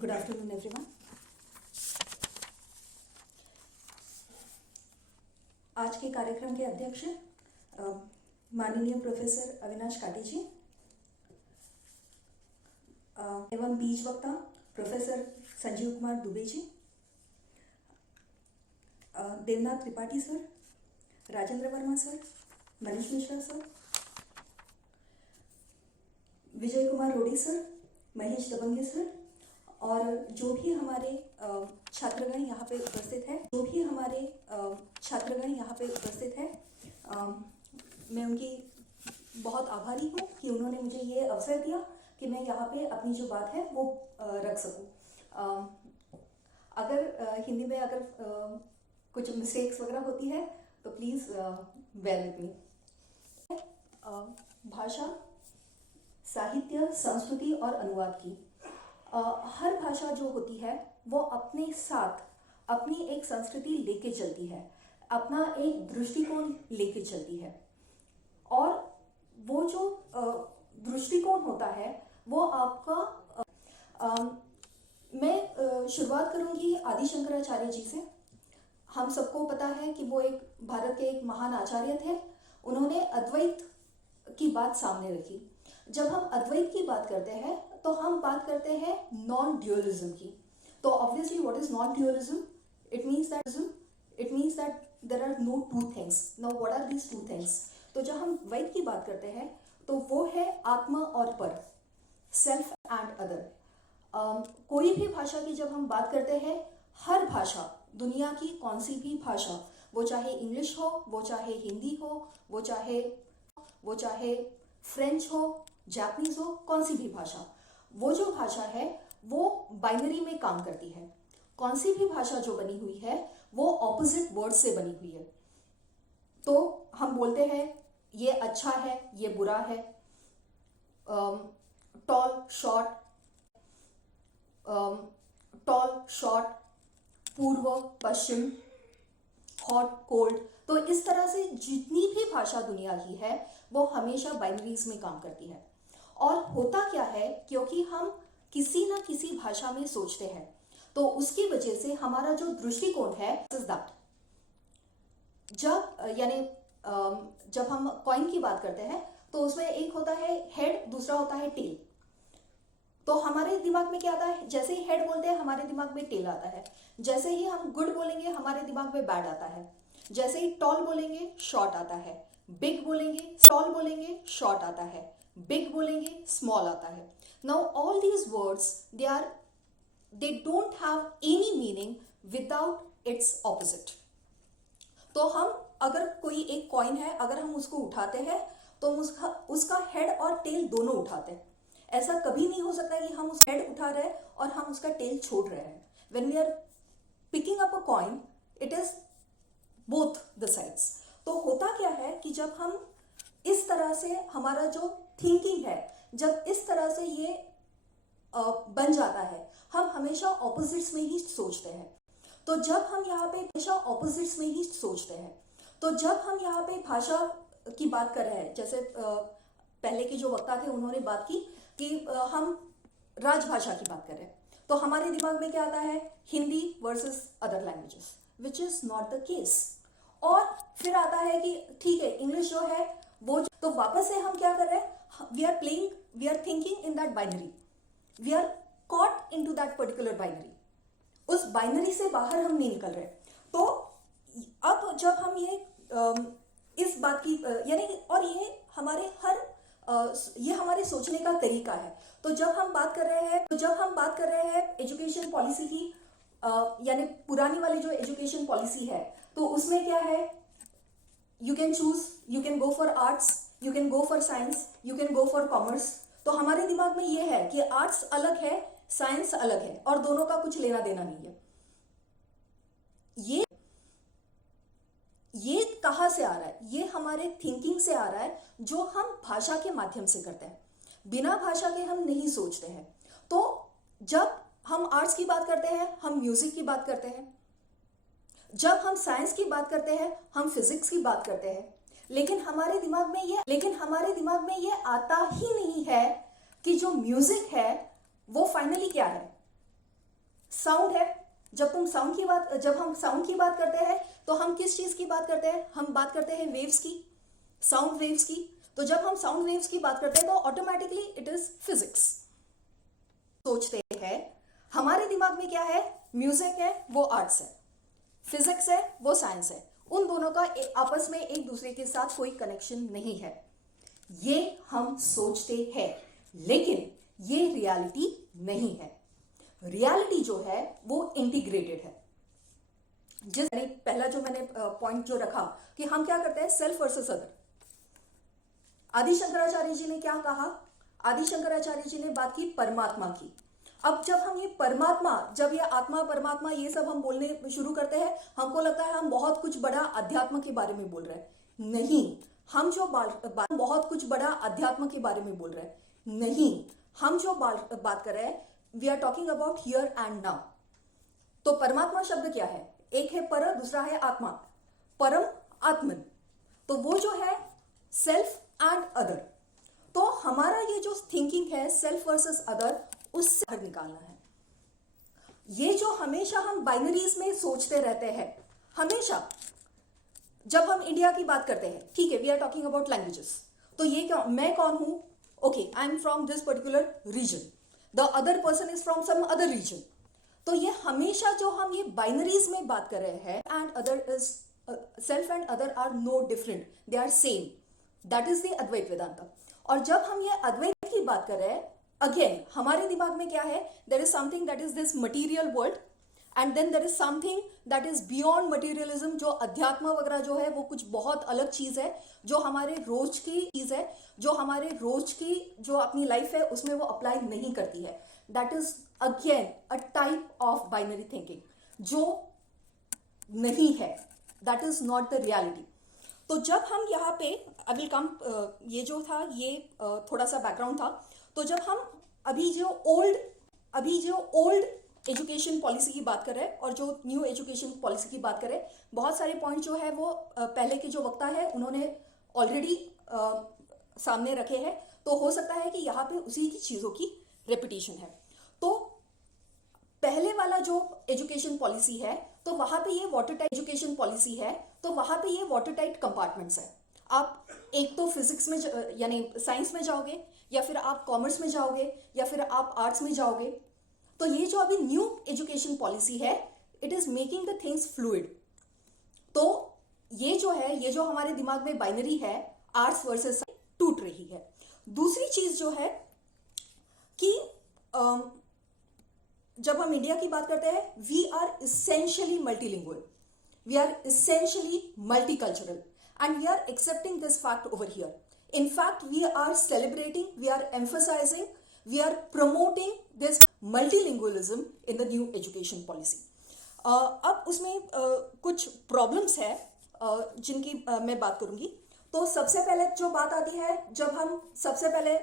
Good afternoon everyone. आज के कार्यक्रम के अध्यक्ष माननीय प्रोफेसर अविनाश काटी जी एवं बीज वक्ता professor Sanjeev Kumar Dubey ji, Devnath Tripathi sir, Rajendra Verma sir, Manish Mishra sir, Vijay Kumar Rodi sir, Mahesh Dabange sir और जो भी हमारे छात्रगण यहाँ पे उपस्थित है, मैं उनकी बहुत आभारी हूँ कि उन्होंने मुझे ये अवसर दिया कि मैं यहाँ पे अपनी जो बात है वो रख सकूँ। अगर हिंदी में अगर कुछ मिस्टेक्स वगैरह होती है तो प्लीज़ बेयर विद मी। भाषा, साहित्य, संस्कृति और अनुवाद की हर भाषा जो होती है वो अपने साथ अपनी एक संस्कृति लेके चलती है, अपना एक दृष्टिकोण लेके चलती है और वो जो दृष्टिकोण होता है वो आपका मैं शुरुआत करूंगी आदि शंकराचार्य जी से। हम सबको पता है कि वो एक भारत के एक महान आचार्य थे। उन्होंने अद्वैत की बात सामने रखी। जब हम अद्वैत की बात करते हैं तो हम बात करते हैं नॉन ड्यूअलिज्म की। तो obviously what is non dualism? It means that there are no two things. Now what are these two things? तो जब हम द्वैत की बात करते हैं तो वो है आत्मा और पर, सेल्फ एंड अदर। कोई भी भाषा की जब हम बात करते हैं, हर भाषा, दुनिया की कौन सी भी भाषा, वो चाहे इंग्लिश हो, वो चाहे हिंदी हो, वो चाहे फ्रेंच हो, जापानीज हो, कौन सी भी भाषा, वो जो भाषा है वो बाइनरी में काम करती है। कौन सी भी भाषा जो बनी हुई है वो ऑपोजिट वर्ड से बनी हुई है। तो हम बोलते हैं ये अच्छा है, ये बुरा है, टॉल शॉर्ट, पूर्व पश्चिम, हॉट कोल्ड। तो इस तरह से जितनी भी भाषा दुनिया की है वो हमेशा बाइनरीज में काम करती है। और होता क्या है, क्योंकि हम किसी ना किसी भाषा में सोचते हैं तो उसकी वजह से हमारा जो दृष्टिकोण है जब हम कॉइन की बात करते हैं तो उसमें एक होता है हेड, दूसरा होता है टेल। तो हमारे दिमाग में क्या आता है? जैसे ही हेड बोलते हैं हमारे दिमाग में टेल आता है। जैसे ही हम गुड बोलेंगे हमारे दिमाग में बैड आता है। जैसे ही टॉल बोलेंगे शॉर्ट आता है, बिग बोलेंगे, टॉल बोलेंगे शॉर्ट आता है, बिग बोलेंगे स्मॉल आता है। Now all these words they don't have any meaning without its opposite। तो हम अगर कोई एक कॉइन है, अगर हम उसको उठाते हैं तो उसका हेड और टेल दोनों उठाते हैं। ऐसा कभी नहीं हो सकता कि हम उस हेड उठा रहे हैं और हम उसका टेल छोड़ रहे हैं। When we are picking up a coin, it is both the sides। तो होता क्या है कि जब हम इस तरह से हमारा जो थिंकिंग है, जब इस तरह से ये बन जाता है, हम हमेशा ऑपोजिट्स में ही सोचते हैं। तो जब हम यहाँ पे भाषा की बात कर रहे हैं, जैसे पहले के जो वक्ता थे उन्होंने बात की कि हम राजभाषा की बात कर रहे हैं, तो हमारे दिमाग में क्या आता है? Hindi versus other languages, which is not the case. और फिर आता है कि ठीक है, इंग्लिश जो है वो, तो वापस से हम क्या कर रहे हैं? We are thinking in that binary, we are caught into that particular binary। उस बाइनरी से बाहर हम नहीं निकल रहे। तो अब जब हम ये इस बात की और ये हमारे सोचने का तरीका है। तो जब हम बात कर रहे हैं एजुकेशन पॉलिसी की, यानी पुरानी वाली जो एजुकेशन पॉलिसी है, तो उसमें क्या है? You can choose, you can go for arts, you can go for science, you can go for commerce. तो हमारे दिमाग में ये है कि आर्ट्स अलग है, साइंस अलग है और दोनों का कुछ लेना देना नहीं है। ये कहां से आ रहा है? ये हमारे थिंकिंग से आ रहा है, जो हम भाषा के माध्यम से करते हैं। बिना भाषा के हम नहीं सोचते हैं। तो जब हम आर्ट्स की बात करते हैं हम म्यूजिक की बात करते हैं, जब हम साइंस की बात करते हैं हम फिजिक्स की बात करते हैं। लेकिन हमारे दिमाग में ये आता ही नहीं है कि जो म्यूजिक है वो फाइनली क्या है? साउंड है, जब हम साउंड की बात करते हैं तो हम किस चीज की बात करते हैं? हम बात करते हैं वेव्स की, साउंड वेव्स की। तो जब हम साउंड वेव्स की बात करते हैं तो ऑटोमेटिकली इट इज फिजिक्स। सोचते हैं हमारे दिमाग में क्या है? म्यूजिक है वो आर्ट्स है, फिजिक्स है वो साइंस है। उन दोनों का आपस में एक दूसरे के साथ कोई कनेक्शन नहीं है, ये हम सोचते हैं, लेकिन ये रियलिटी नहीं है। रियलिटी जो है वो इंटीग्रेटेड है। पहला जो मैंने पॉइंट जो रखा कि हम क्या करते हैं, सेल्फ वर्सेस अदर। आदि शंकराचार्य जी ने क्या कहा? आदि शंकराचार्य जी ने बात की परमात्मा की। अब जब हम ये परमात्मा, जब ये आत्मा परमात्मा ये सब हम बोलने शुरू करते हैं, हमको लगता है हम बहुत कुछ बड़ा अध्यात्म के बारे में बोल रहे हैं। नहीं, हम जो बहुत कुछ बड़ा अध्यात्म के बारे में बोल रहे हैं। नहीं, हम जो बात कर रहे हैं, we are talking about here and now. तो परमात्मा शब्द क्या है? एक है पर, दूसरा है आत्मा। परम, आत्मन। तो वो जो है सेल्फ एंड अदर। तो हमारा ये जो थिंकिंग है सेल्फ वर्सेस अदर, उससे बाहर निकालना है। ये जो हमेशा हम बाइनरीज में सोचते रहते हैं, हमेशा जब हम इंडिया की बात करते हैं, ठीक है, we are talking about languages. तो ये क्या, मैं कौन हूं? Okay, I am from this particular region, the other person is from some other region. तो ये हमेशा जो हम ये बाइनरीज में बात कर रहे हैं, and other is self and other are no different, they are same. That is the Advaita Vedanta. और जब हम ये अद्वैत की बात कर रहे हैं, अगेन हमारे दिमाग में क्या है? There is something that is this material world, and then there is something that is beyond materialism, जो अध्यात्म वगैरह जो है वो कुछ बहुत अलग चीज है, जो हमारे रोज की चीज है, जो हमारे रोज की जो अपनी लाइफ है उसमें वो अप्लाई नहीं करती है। That is again a type of binary thinking जो नहीं है, that is not the reality. तो जब हम यहाँ पे आई विल कम, ये जो था ये थोड़ा सा बैकग्राउंड था। तो जब हम अभी जो ओल्ड एजुकेशन पॉलिसी की बात कर रहे हैं और जो न्यू एजुकेशन पॉलिसी की बात कर रहे हैं, बहुत सारे पॉइंट जो है वो पहले के जो वक्ता है उन्होंने ऑलरेडी सामने रखे हैं। तो हो सकता है कि यहाँ पे उसी की चीज़ों की रेपिटेशन है। तो पहले वाला जो एजुकेशन पॉलिसी है, तो वहाँ पे ये वाटर टाइट एजुकेशन पॉलिसी है, तो वहाँ पे ये वाटर टाइट कंपार्टमेंट्स है। आप एक तो फिजिक्स में यानी साइंस में जाओगे, या फिर आप कॉमर्स में जाओगे, या फिर आप आर्ट्स में जाओगे। तो ये जो अभी न्यू एजुकेशन पॉलिसी है, it is making the things fluid. तो ये जो है, ये जो हमारे दिमाग में बाइनरी है आर्ट्स वर्सेस, टूट रही है। दूसरी चीज जो है कि जब हम इंडिया की बात करते हैं, we are essentially multilingual, we are essentially multicultural, and we are accepting this fact over here. In fact, we are celebrating, we are emphasizing, we are promoting this multilingualism in the new education policy. अब उसमें कुछ problems है जिनकी मैं बात करूंगी। तो सबसे पहले जो बात आती है, जब हम सबसे पहले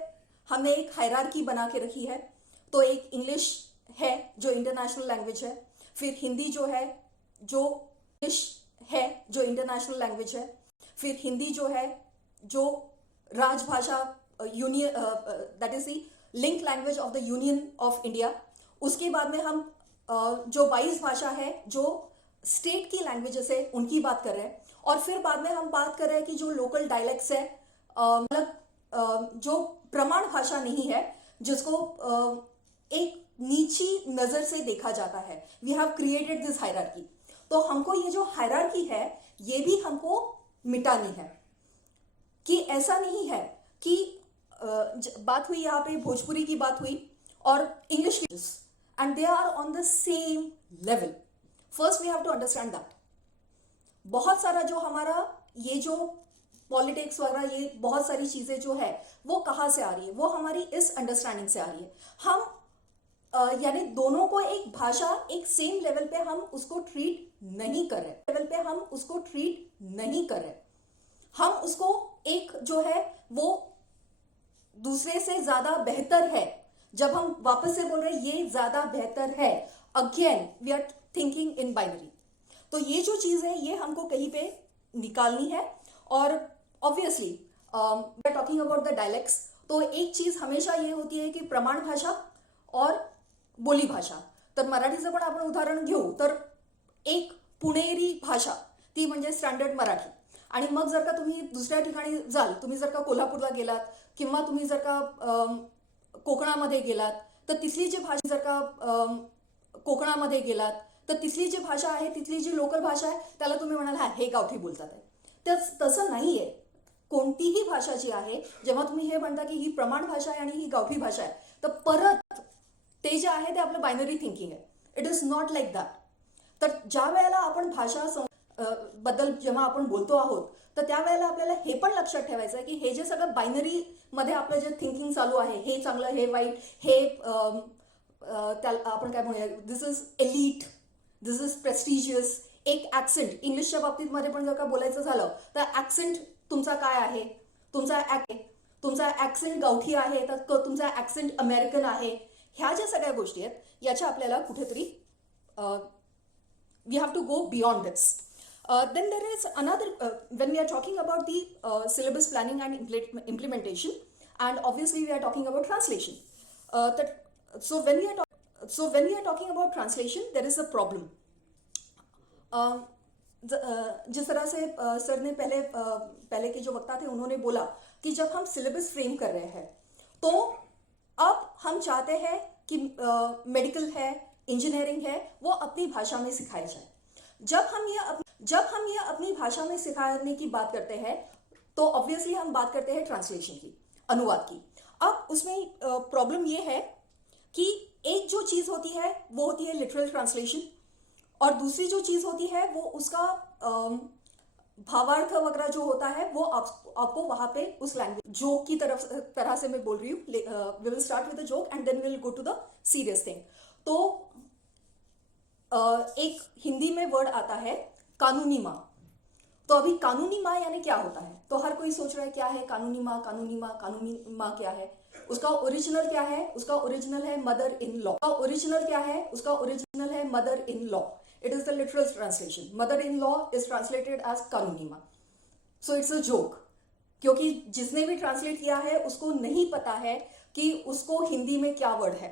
हमने एक हायरार्की बना के रखी है। तो एक इंग्लिश है जो इंटरनेशनल लैंग्वेज है, फिर हिंदी जो है जो इंग्लिश है जो इंटरनेशनल लैंग्वेज है, फिर हिंदी जो है जो राजभाषा union, that is the link language of the union of India. उसके बाद में हम जो 22 भाषा है जो स्टेट की लैंग्वेजेस है उनकी बात कर रहे हैं। और फिर बाद में हम बात कर रहे हैं कि जो लोकल डायलेक्ट्स है, मतलब जो प्रमाण भाषा नहीं है, जिसको एक नीची नजर से देखा जाता है। We have created this hierarchy. तो हमको ये जो हायरार्की है ये भी हमको मिटानी है। कि ऐसा नहीं है कि बात हुई यहाँ पे भोजपुरी की बात हुई और इंग्लिश की, and they are on the same level. First we have to understand that. बहुत सारा जो हमारा ये जो पॉलिटिक्स वगैरह, ये बहुत सारी चीजें जो है वो कहाँ से आ रही है? वो हमारी इस अंडरस्टैंडिंग से आ रही है। हम यानी दोनों को एक भाषा, एक सेम लेवल पे हम उसको ट्रीट नहीं कर रहे, लेवल पे हम उसको ट्रीट नहीं कर रहे। हम उसको एक जो है वो दूसरे से ज्यादा बेहतर है। जब हम वापस से बोल रहे हैं ये ज्यादा बेहतर है, again we are thinking in binary. तो ये जो चीज है ये हमको कहीं पे निकालनी है। और obviously we are talking about the dialects. तो एक चीज हमेशा ये होती है कि प्रमाण भाषा और बोली भाषा। तर मराठीचं पण आपण उदाहरण घेऊ तर एक पुणेरी भाषा ती म्हणजे स्टँडर्ड मराठी. आणि मग जर का तुम्ही दुसऱ्या ठिकाणी जाल, तुम्ही जर का कोल्हापूरला गेलात किंवा तुम्ही जर का कोकणामध्ये गेलात तर तिथली जी भाषा जर का कोकणामध्ये गेलात तर तिथली जी भाषा आहे, तिथली जी लोकल भाषा आहे, त्याला तुम्ही म्हणाल हा हे गावठी बोलतात आहे. तसं नाही आहे. कोणतीही भाषा जी आहे, जेव्हा तुम्ही हे म्हणता की ही प्रमाण भाषा आहे आणि ही गावठी भाषा आहे, तर परत ते जे आहे ते आपलं बायनरी थिंकिंग आहे. It is not like that. तर ज्या वेळेला आपण भाषा बद्दल जेव्हा आपण बोलतो आहोत तर त्यावेळेला आपल्याला हे पण लक्षात ठेवायचं आहे की हे जे सगळं बायनरी मध्ये आपलं जे थिंकिंग चालू आहे, हे चांगलं, हे वाईट, हे त्याला आपण काय म्हणूया, this is elite, this is prestigious. एक ॲक्सेंट, इंग्लिशच्या बाबतीत मध्ये पण जर का बोलायचं झालं तर ॲक्सेंट तुमचा काय आहे, तुमचा ॲक्सेंट गावठी आहे तर तुमचा ॲक्सेंट अमेरिकन आहे. ह्या ज्या सगळ्या गोष्टी आहेत याच्या आपल्याला कुठेतरी we have to go beyond this. Then there is another, when we are talking about the syllabus planning and implementation, and obviously we are talking about translation. So when we are talking about translation, there is a problem. जिस तरह से sir ने पहले के जो वक्ता थे उन्होंने बोला कि जब हम सिलेबस फ्रेम कर रहे हैं तो अब हम चाहते हैं कि मेडिकल है, इंजीनियरिंग है, वो अपनी भाषा में सिखाई जाए. जब हम ये अपनी भाषा में सिखाने की बात करते हैं तो ऑब्वियसली हम बात करते हैं ट्रांसलेशन की, अनुवाद की. अब उसमें प्रॉब्लम ये है कि एक जो चीज़ होती है वो होती है लिटरल ट्रांसलेशन, और दूसरी जो चीज़ होती है वो उसका भावार्थ वगैरह जो होता है वो आपको वहाँ पे उस लैंग्वेज जोक की तरह से मैं बोल रही हूँ. We will start with the joke and then we will go to the serious thing. तो एक हिंदी में वर्ड आता है कानूनी माँ. तो अभी कानूनी माँ यानी क्या होता है, तो हर कोई सोच रहा है क्या है कानूनी माँ, कानूनी माँ, कानूनी माँ क्या है, उसका ओरिजिनल क्या है, उसका ओरिजिनल है मदर इन लॉ. ओरिजिनल क्या है, उसका ओरिजिनल है mother in law. It is the literal translation. Mother-in-law is translated as कानूनी माँ. So it's a joke. क्योंकि जिसने भी ट्रांसलेट किया है उसको नहीं पता है कि उसको हिंदी में क्या वर्ड है,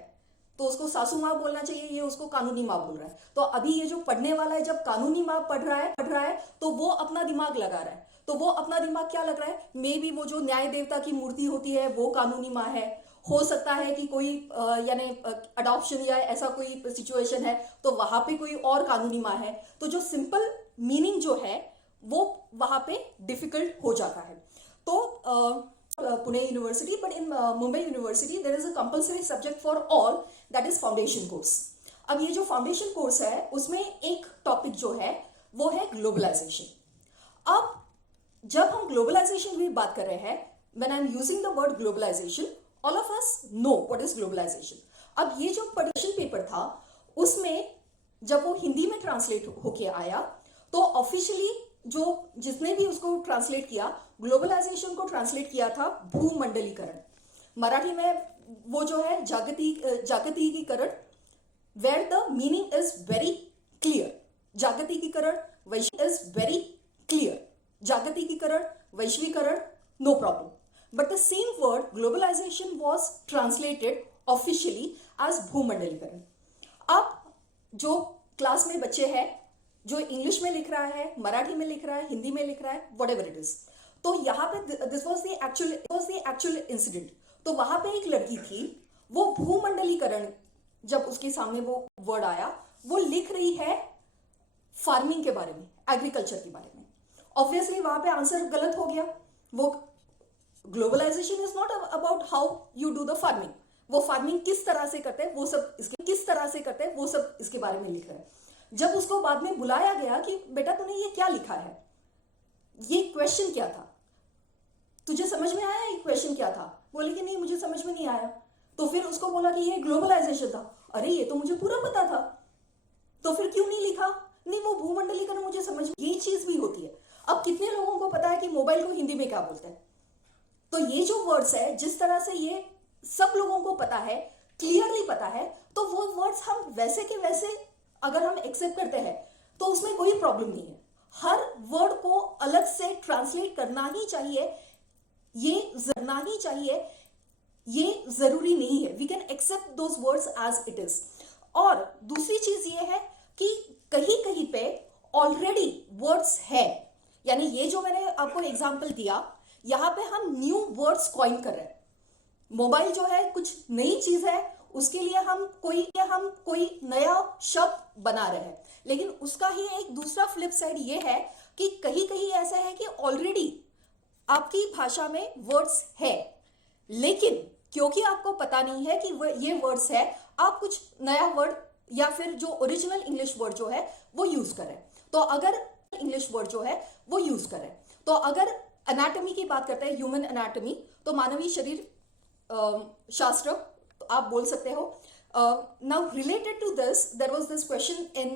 तो उसको सासू माँ बोलना चाहिए, ये उसको कानूनी माँ बोल रहा है. तो अभी ये जो पढ़ने वाला है जब कानूनी माँ पढ़ रहा है तो वो अपना दिमाग लगा रहा है. तो वो अपना दिमाग क्या लग रहा है, मे बी वो जो न्याय देवता की मूर्ति होती है वो कानूनी माँ है. हो सकता है कि कोई यानी अडॉप्शन या ऐसा कोई सिचुएशन है तो वहाँ पे कोई और कानूनी माँ है. तो जो सिंपल मीनिंग जो है वो वहाँ पे डिफिकल्ट हो जाता है. तो Pune university, but in Mumbai university there is a compulsory subject for all, that is foundation course. अब ये जो फाउंडेशन कोर्स है उसमें एक टॉपिक जो है वो है ग्लोबलाइजेशन. अब जब हम ग्लोबलाइजेशन की बात कर रहे हैं, when I am using the word globalization, all of us know what is globalization. अब ये जो परीक्षण पेपर था उसमें जब वो हिंदी में ट्रांसलेट होके आया तो ऑफिशियली जिसने भी उसको ट्रांसलेट किया, ग्लोबलाइजेशन को ट्रांसलेट किया था भूमंडलीकरण. मराठी में वो जो है जागतिकीकरण, where the meaning is very clear. जागतिकीकरण, वैश्वीकरण इज वेरी क्लियर. जागतिकीकरण, वैश्वीकरण, no problem. But the same word globalization was translated officially as भूमंडलीकरण. अब जो क्लास में बच्चे हैं जो इंग्लिश में लिख रहा है, मराठी में लिख रहा है, हिंदी में लिख रहा है, whatever it is, तो यहाँ पे this was the actual incident. तो वहाँ पे एक लड़की थी, वो भूमंडलीकरण जब उसके सामने वो वर्ड आया, वो लिख रही है फार्मिंग के बारे में, एग्रीकल्चर के बारे में. ऑब्वियसली वहाँ पे आंसर गलत हो गया. वो globalization is not about how you do the farming. वो फार्मिंग किस तरह से करते हैं वो सब इसके बारे में लिख रहे हैं. जब उसको बाद में बुलाया गया कि बेटा तूने ये क्या लिखा है, ये क्वेश्चन क्या था, तुझे समझ में आया ये क्वेश्चन क्या था, बोले कि नहीं मुझे समझ में नहीं आया. तो फिर उसको बोला कि ये ग्लोबलाइजेशन था. अरे ये तो मुझे पूरा पता था, तो फिर क्यों नहीं लिखा. नहीं वो भूमंडलीकरण मुझे समझ. ये चीज भी होती है. अब कितने लोगों को पता है कि मोबाइल को हिंदी में क्या बोलते हैं. तो ये जो वर्ड्स है, जिस तरह से ये सब लोगों को पता है, क्लियरली पता है, तो वो वर्ड्स हम वैसे के वैसे अगर हम एक्सेप्ट करते हैं तो उसमें कोई प्रॉब्लम नहीं है. हर वर्ड को अलग से ट्रांसलेट करना ही चाहिए, ये जरूरी नहीं है. We can accept those words as it is. और दूसरी चीज ये है कि कहीं कहीं पे ऑलरेडी वर्ड्स है, यानी ये जो मैंने आपको एग्जांपल दिया, यहां पे हम न्यू वर्ड्स कॉइन कर रहे हैं। मोबाइल जो है कुछ नई चीज है, उसके लिए हम कोई नया शब्द बना रहे हैं, लेकिन उसका ही एक दूसरा फ्लिप साइड ये है कि कहीं कहीं ऐसा है कि ऑलरेडी आपकी भाषा में वर्ड्स है, लेकिन क्योंकि आपको पता नहीं है कि ये वर्ड्स है, आप कुछ नया वर्ड या फिर जो ओरिजिनल इंग्लिश वर्ड जो है वो यूज करें। तो अगर इंग्लिश वर्ड जो है वो यूज करें, तो अगर एनाटॉमी की बात करते हैं, ह्यूमन एनाटॉमी, तो मानवीय शरीर शास्त्र, तो आप बोल सकते हो। Now related to this, there was this question in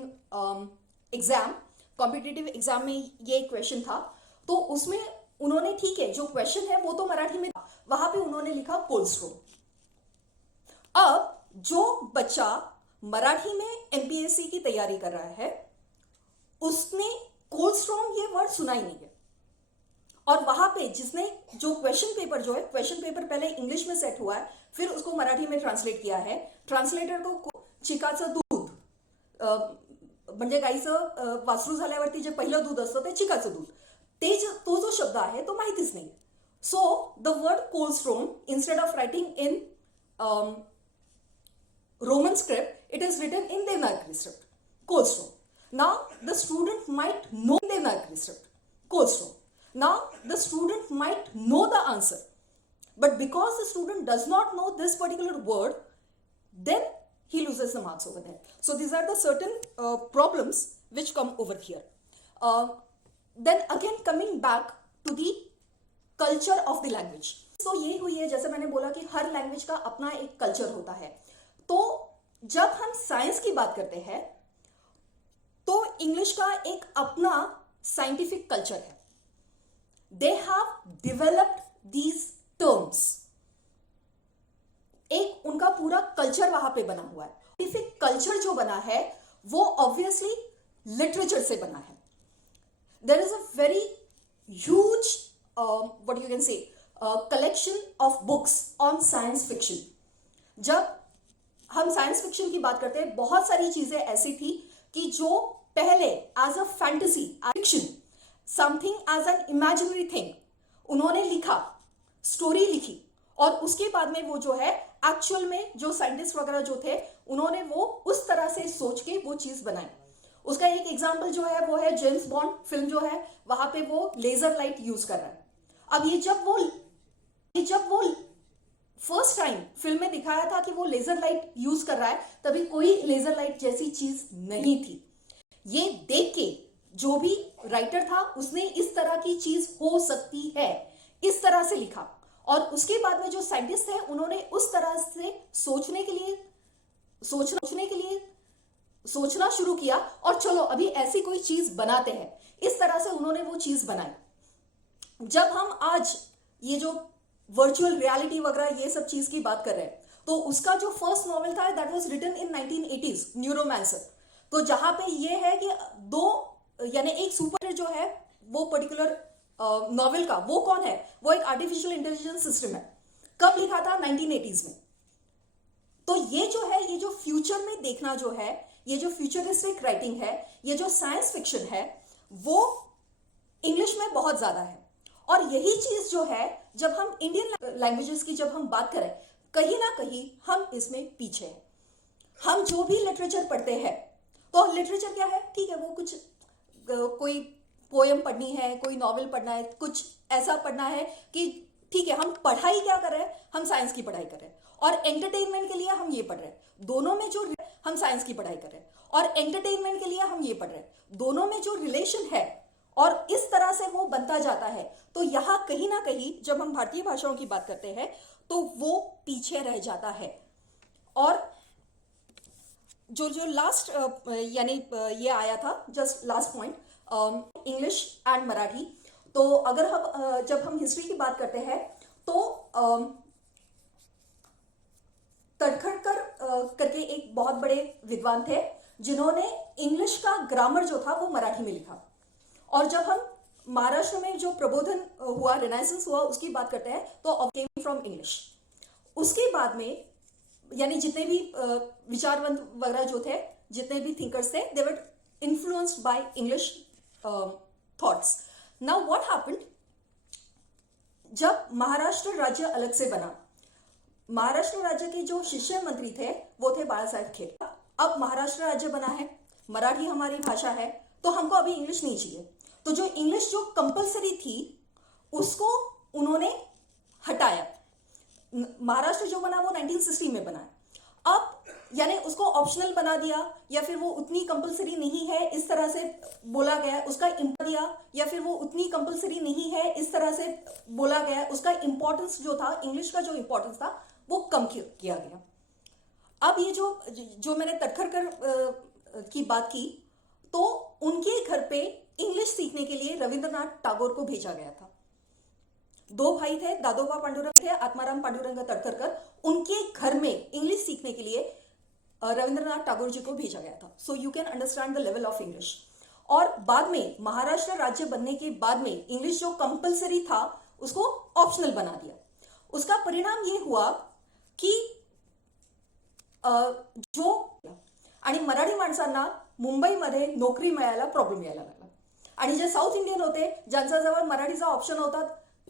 exam, competitive exam में ये क्वेश्चन था, तो उसमें उन्होंने, ठीक है, जो क्वेश्चन है वो तो मराठी में, वहां पे उन्होंने लिखा कोल्स्ट्रोम। अब जो बच्चा मराठी में एमपीएससी की तैयारी कर रहा है, उसने कोल्स्ट्रोम ये वर्ड सुना ही नहीं है, और वहां पे जिसने जो क्वेश्चन पेपर जो है, क्वेश्चन पेपर पहले इंग्लिश में सेट हुआ है, फिर उसको मराठी में ट्रान्सलेट किया है, ट्रान्सलेटर को चिकाचं दूध, म्हणजे गाईचं वासरू झाल्यावरती जे पहिलं दूध असतं ते चिकाचं दूध, तो जो शब्द आहे तो माहितीच नाही। So the word colostrum, instead of writing in Roman script, it is written in Devanagari script, Kohlstrom. Now the student might know Devanagari script, Kohlstrom. Now the student might know the answer, but because the student does not know this particular word, then he loses the marks over there. So these are the certain problems which come over here. Then again coming back to the culture of the language. So ये हुई है, जैसे मैंने बोला कि हर language का अपना एक कल्चर होता है। तो जब हम साइंस की बात करते हैं, तो इंग्लिश का एक अपना साइंटिफिक कल्चर है। They have developed these terms, एक उनका पूरा कल्चर वहां पे बना हुआ है। साइंटिफिक कल्चर जो बना है वो ऑब्वियसली लिटरेचर से बना है। There is a very huge what you can say collection of books on science fiction. जब हम साइंस फिक्शन की बात करते हैं, बहुत सारी चीजें ऐसी थी कि जो पहले as a fantasy fiction, something as an imaginary thing उन्होंने लिखा, स्टोरी लिखी, और उसके बाद में वो जो है एक्चुअल में जो साइंटिस्ट वगैरह जो थे, उन्होंने वो उस तरह से सोच के वो चीज बनाई। उसका एक एग्जाम्पल जो है वो है जेम्स बॉन्ड फिल्म जो है, वहां पे वो लेजर लाइट यूज कर रहा है। अब ये जब वो फर्स्ट टाइम फिल्म में दिखाया था कि वो लेजर लाइट यूज कर रहा है, तभी कोई लेजर लाइट जैसी चीज नहीं थी। ये देख के जो भी राइटर था उसने इस तरह की चीज हो सकती है इस तरह से लिखा, और उसके बाद में जो साइंटिस्ट थे उन्होंने उस तरह से सोचने के लिए सोचना शुरू किया, और चलो अभी ऐसी कोई चीज बनाते हैं, इस तरह से उन्होंने वो चीज बनाई। जब हम आज ये जो वर्चुअल रियलिटी वगैरह ये सब चीज की बात कर रहे हैं, तो उसका जो फर्स्ट नॉवेल था that was written in 1980s, Neuromancer. तो जहां पे ये है कि यानी एक सुपर जो है वो पर्टिकुलर नॉवेल का वो कौन है, वो एक आर्टिफिशियल इंटेलिजेंस सिस्टम है। कब लिखा था? 1980s में। तो ये जो है, ये जो फ्यूचर में देखना जो है, ये जो फ्यूचरिस्टिक राइटिंग है, ये जो साइंस फिक्शन है, वो इंग्लिश में बहुत ज्यादा है। और यही चीज जो है, जब हम इंडियन लैंग्वेजेस की जब हम बात करें, कहीं ना कहीं हम इसमें पीछे हैं। हम जो भी लिटरेचर पढ़ते हैं, तो लिटरेचर क्या है, ठीक है, वो कुछ कोई पोएम पढ़नी है, कोई नॉवेल पढ़ना है, कुछ ऐसा पढ़ना है कि ठीक है, हम पढ़ाई क्या कर रहे हैं, हम साइंस की पढ़ाई कर रहे हैं, और एंटरटेनमेंट के लिए हम ये पढ़ रहे हैं। दोनों में जो हम साइंस की पढ़ाई कर रहे हैं और एंटरटेनमेंट के लिए हम ये पढ़ रहे हैं, दोनों में जो रिलेशन है और इस तरह से वो बनता जाता है, तो यहाँ कहीं ना कहीं जब हम भारतीय भाषाओं की बात करते हैं तो वो पीछे रह जाता है। और जो लास्ट यानी ये आया था, just last point, English and Marathi. तो अगर हम जब हम हिस्ट्री की बात करते हैं, तो तड़खड़कर करके एक बहुत बड़े विद्वान थे जिन्होंने इंग्लिश का ग्रामर जो था वो मराठी में लिखा। और जब हम महाराष्ट्र में जो प्रबोधन हुआ, रिनाइसेंस हुआ, उसकी बात करते हैं, तो केम फ्रॉम इंग्लिश। उसके बाद में यानी जितने भी विचारवंत वगैरह जो थे, जितने भी थिंकर्स थे, they were influenced by English thoughts. Now what happened, जब महाराष्ट्र राज्य अलग से बना, महाराष्ट्र राज्य के जो शिक्षण मंत्री थे वो थे बाला साहेब खेर. अब महाराष्ट्र राज्य बना है, मराठी हमारी भाषा है, तो हमको अभी इंग्लिश नहीं चाहिए. तो जो इंग्लिश जो कंपलसरी थी उसको उन्होंने हटाया. महाराष्ट्र जो बना वो 1960 में बना है. अब यानी उसको ऑप्शनल बना दिया, या फिर वो उतनी कंपलसरी नहीं है इस तरह से बोला गया, उसका दिया, या फिर वो उतनी कंपलसरी नहीं है इस तरह से बोला गया, उसका इंपॉर्टेंस जो था, इंग्लिश का जो इंपॉर्टेंस था वो कम किया गया. अब ये जो मैंने तटखरकर की बात की, तो उनके घर पे इंग्लिश सीखने के लिए रविंद्रनाथ टैगोर को भेजा गया था. 2 भाई थे, दादोबा पांडुरंग थे, आत्माराम पांडुरंग तटखरकर. उनके घर में इंग्लिश सीखने के लिए रविंद्रनाथ टैगोर जी को भेजा गया था. So you can understand the level of English. और बाद में महाराष्ट्र राज्य बनने के बाद में इंग्लिश जो कंपलसरी था उसको ऑप्शनल बना दिया. उसका परिणाम ये हुआ की जो आणि मराठी माणसांना मुंबईमध्ये नोकरी मिळायला प्रॉब्लेम यायला लागला. आणि जे साऊथ इंडियन होते, ज्यांच्याजवळ मराठीचा ऑप्शन होता,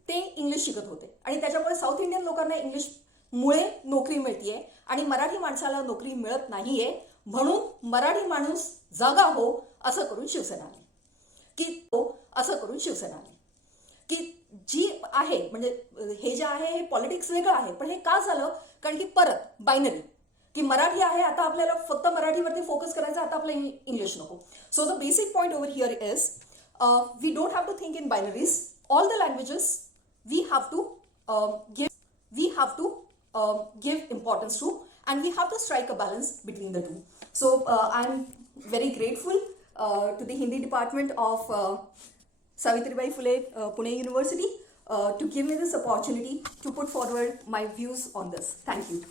ते इंग्लिश शिकत होते. आणि त्याच्यामुळे साऊथ इंडियन लोकांना इंग्लिशमुळे नोकरी मिळतीये आणि मराठी माणसाला नोकरी मिळत नाहीये. म्हणून मराठी माणूस जागा हो असं करून शिवसेना आली, की हो असं करून शिवसेना आली, की जी आहे म्हणजे हे जे आहे हे पॉलिटिक्स वेगळं आहे. पण हे का झालं, कारण की परत बायनरी, की मराठी आहे, आता आपल्याला फक्त मराठीवरती फोकस करायचा, आता आपलं इंग्लिश नको. So the basic point over here is we don't have to think in binaries. All the languages we have to give importance to, and we have to strike a balance between the two. So I'm very grateful to the Hindi department of Savitribai Phule Pune University to give me this opportunity to put forward my views on this. Thank you.